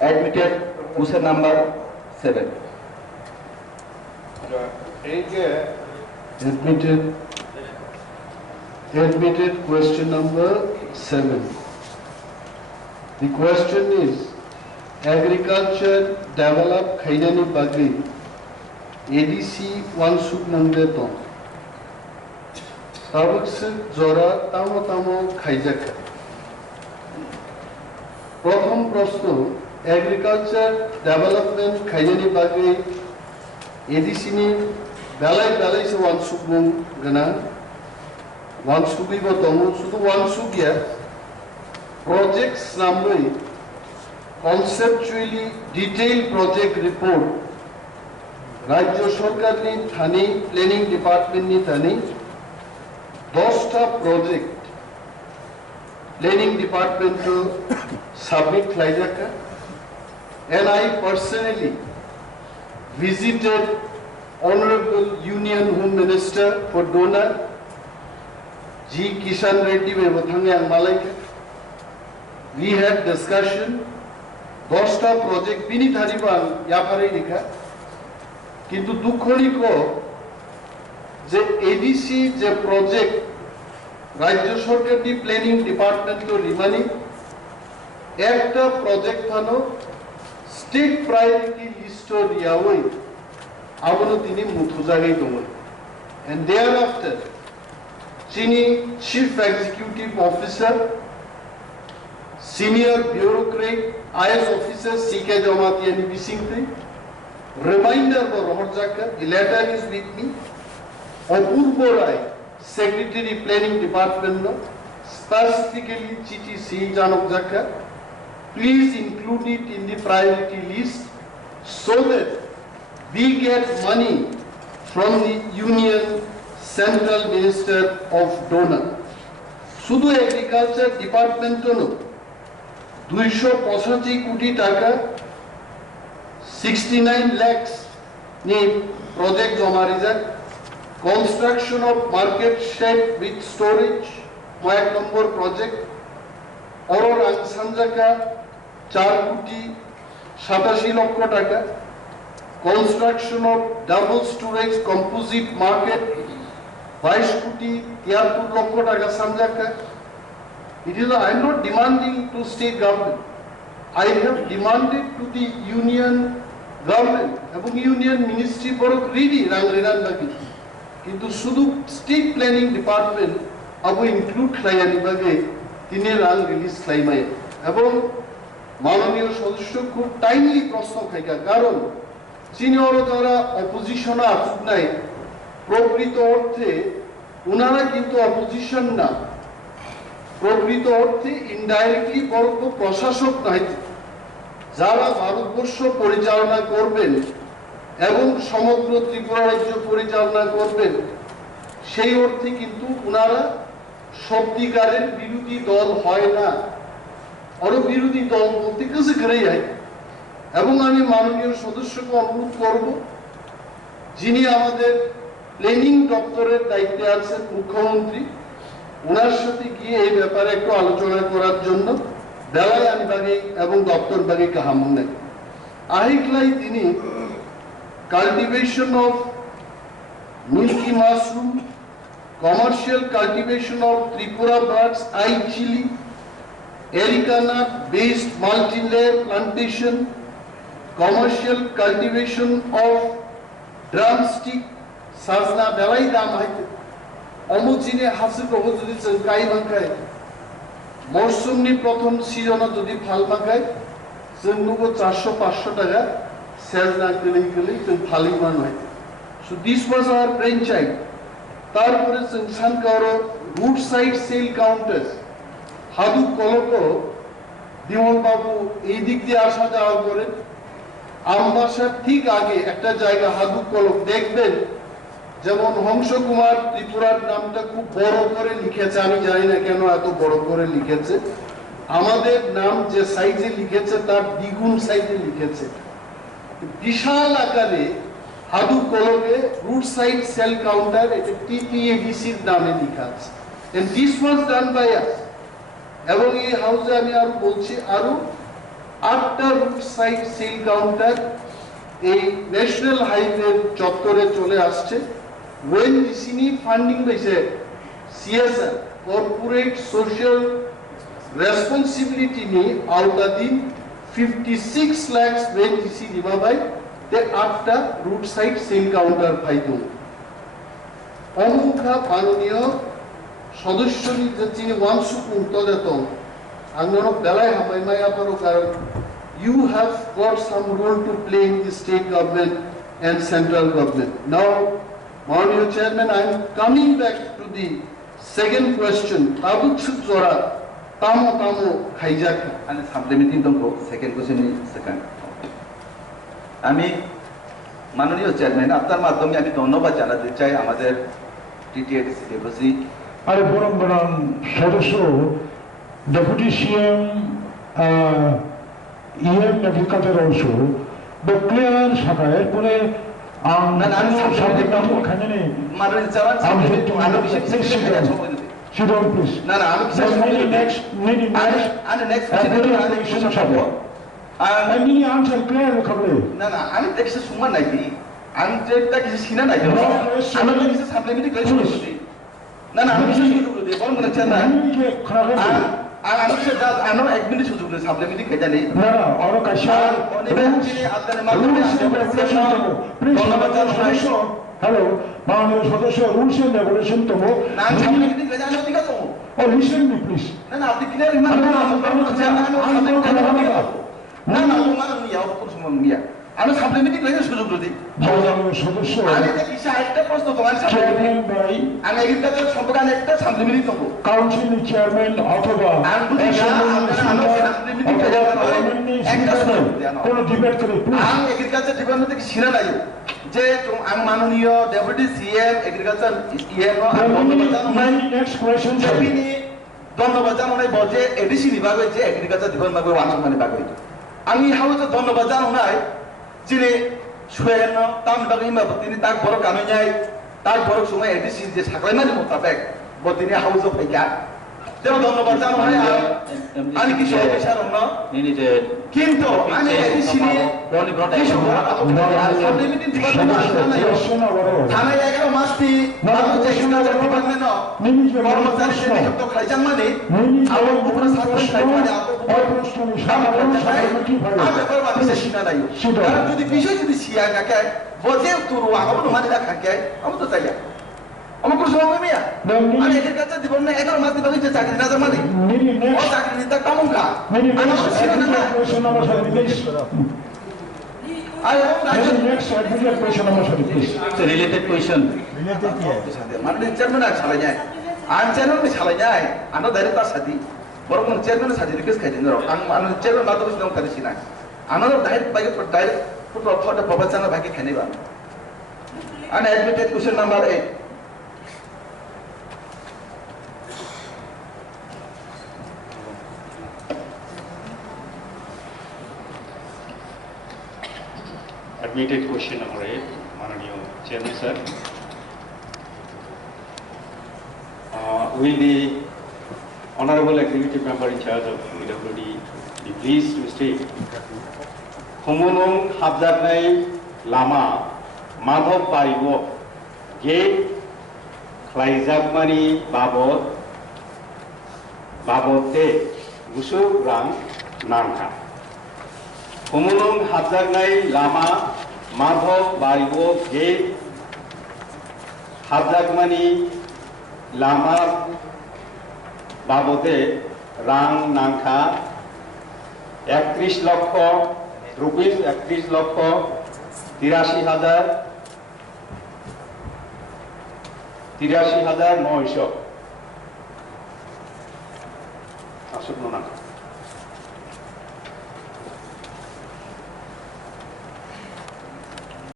Admitted question number 7. Admitted question number 7. The question is agriculture develop khainani bagri ADC one Sungmungni ton tabakse jora tamo khaijaka প্রথম প্রশ্ন agriculture development খাইজানি বাগে এডিসিনি বেলায় সে ওয়ানসুকমুং গনা ওয়ানসুবি বা তমু শুধু ওয়ানসুবিয়া projects নামে conceptually detail project report রাজ্য সরকারনি Thani planning ডিপার্টমেন্টনি Thani 10টা project Planning Department to submit Klaijaka, and I personally visited Honorable Union Home Minister for Donor G. Kishan Reddy Vevathangyang Malaika. We had discussion. 10টা project bini thariban yapare likha, kintu dukhoni ko je ADC je project রাজ্য সরকারি planning department তো রিমানি একটা project থানো state priority list রিয়াওই আবনো তিনি মুথু জায়গায় দমন এন্ড দেয়ার আফটার চিনি chief executive officer senior bureaucrat IAS officer CK জমাতিয়ানি বিসিংতে রিমাইন্ডার ফর রহরজাকা the letter is with me Apurba Roy Secretary Planning Department no specifically Chichi C. Janok Jaka, please include it in the priority list so that we get money from the Union Central Minister of Donor. Sudu Agriculture Department no 285 কোটি টাকা 69 lakhs ni project জমা reserve Construction of market shed with storage, one number project. Oror Sanjaka, 4 কোটি 87 লক্ষ টাকা. Construction of double storage composite market, 22 কোটি 73 লক্ষ টাকা Sanjaka. It is I am not demanding to state government. I have demanded to the union government, এবং union ministry borok ready rang lagi. কিন্তু শুধু state planning department আবু include খাইয়ানি বাগে তিনি রান রিলিজ খাইমাই এবং মাননীয় সদস্য খুব টাইমলি প্রশ্ন খাইকা কারণ সিনিয়র যারা অপোজিশন আসুক নাই প্রকৃত অর্থে ওনারা কিন্তু অপোজিশন না প্রকৃত অর্থে ইনডাইরেক্টলি বড় প্রশাসক নাই যারা ভারতবর্ষ পরিচালনা করবেন এবং সমগ্র ত্রিপুরা রাজ্য পরিচালনা করবেন সেই অর্থে কিন্তু ওনারা সত্যিকারের বিরোধী দল হয় না আরো বিরোধী দল বলতে কিছু করেই হয় এবং আমি মাননীয় সদস্যকে অনুরোধ করব যিনি আমাদের প্ল্যানিং দপ্তরের দায়িত্বে আছেন মুখ্যমন্ত্রী ওনার সাথে গিয়ে এই ব্যাপারে একটু আলোচনা করার জন্য বেলায় আমি বাগে এবং দপ্তর বাগে কাহামন নেই আহিকলাই তিনি cultivation of milky mushroom, commercial cultivation of Tripura birds, eye chili, erica nut based multi-layer plantation, commercial cultivation of drumstick, sajna belai dam haite, omojine hasib roho jodi kai bankai, morsumni prothom season jodi phal bankai, jengnugo 400-500 টাকা sales na kili to phaliman hoy so this was our brainchild tarpore sanction karo root side sale counters hadu koloko dimol babu ei dik diye asha jaoya kore ambasar ঠিক আগে একটা জায়গা হাদু কলক দেখবেন যেমন হংস কুমার ত্রিপুরার নামটা খুব বড় করে লিখেছে আমি জানি না কেন এত বড় করে লিখেছে আমাদের নাম যে সাইজে লিখেছে তার দ্বিগুণ সাইজে লিখেছে বিশাল আকারে হাদু কলমে রুট সাইড সেল কাউন্টার এটা টিপিএডিসি এর নামে লেখা আছে and this was done by us এবং এই হাউসে আমি আর বলছি আরো 8টা রুট সাইড সেল কাউন্টার এই ন্যাশনাল হাইওয়ে চত্বরে চলে আসছে। ওএনজিসি ফান্ডিং পাইছে সিএসআর কর্পোরেট সোশ্যাল রেসপন্সিবিলিটি নিয়ে আওতাধীন 56 লাখ ওএনজিসি দিবা বাই তে 8টা রুট সাইড সেল কাউন্টার ফাইদো অনুখা মাননীয় সদস্য যিনি ওয়ানসুক উত্তরত আঙ্গন বেলায় হামাইমাই আপারো কারণ you have got some role to play in the state government and central government. Now, Honorable Chairman, I am coming back to the second question. Abuk Sukzora, Tamo Haijaki. And supplementing the second question is second. আমি মাননীয় chairman আপনার মাধ্যমে আমি ধন্যবাদ জানাতে চাই আমাদের TTADC deputy আর বরং সদস্য deputy CM EM agriculture also, but clear Sakai, Pune, sit down, please. Next, I need answer clear. I'm Texas woman like me. I'm Texas Hina like you. I'm not a supplementary question. No, I'm sure that I know administration is supplementary question. No, or Kasha, hello, Manu Sodasha rules and regulation to move. Oh, listen me, please. I'm supplementary question সুযোগ যদি আমি দেখি একটা প্রশ্ন তোমার chairman by আমি agriculture সম্পর্কে একটা সাপ্লিমেন্টারি দেব কাউন্সিল চেয়ারম্যান অথবা কোন ডিবেট করে আমি এগ্রিকালচার ডিপার্টমেন্ট থেকে শিরা নাই যে আমি মাননীয় deputy CM agriculture EM next question ধন্যবাদ জানাই বলছে এডিসি বিভাগে যে এগ্রিকালচার ডিপার্টমেন্ট ওয়ান সম্মানে ভাগ হইতো আমি হাউসে ধন্যবাদ জানাই যিনি সুয়েন তাম বাগিমা তিনি তাক বড় কামে যায় তার বড় সময় এডিসি যে সাকলাইমানি মোতাবেক তিনি হাউসে ফাইকা তেও ধন্যবাদ জানাই আমি কিছু অফিসার না কিন্তু আমি এডিসি সাপ্লিমেন্টারি ডিপার্টমেন্ট থানায় 11 মাস দি এগ্রিকালচার ডিপার্টমেন্ট কর্মচারী নিযুক্ত খাইজান মানে আমার উপরে সাকলাই খাইজান যদি বিষয় যদি সিয়া কাকে বজে তুরু আমার মানে কাকে আমি তো চাই আমার কোনো সময় মিয়া আমি এদের কাছে দিব না 11 মাস দিবালি যে চাকরি না মানে ও চাকরি নিতে কামুন কা আমার সিনা না next advocate question number 30 please. It's a related question. Related here. মানে চেয়ারম্যান আর ছাড়া যায় আর চেয়ারম্যান ছাড়া যায় আমরা ডাইরেক্ট তার সাথে বরং চেয়ারম্যান সাথে রিকোয়েস্ট খাই দিন আমি চেয়ারম্যান মাত্র সিনাম কাছে না আমরা ডাইরেক্ট বাইরে ডাইরেক্ট ফটো প্রপোজাল বাকি খাই নিবা and admitted question number 8 Admitted question number 8, Mananiya Chairman Sir. Will the Honorable Executive Member in charge of PWD be pleased to state Sungmungni Habjaknai Lama Madhav Paribo Gate Khlaijakmani Babote Gusuk Rang Nanka Sungmungni Habjaknai Lama Madhav Paribo Gate Habjakmani Lama Babote Rang Nanka 31 লক্ষ rupees 31 লক্ষ 83,900 আসুন না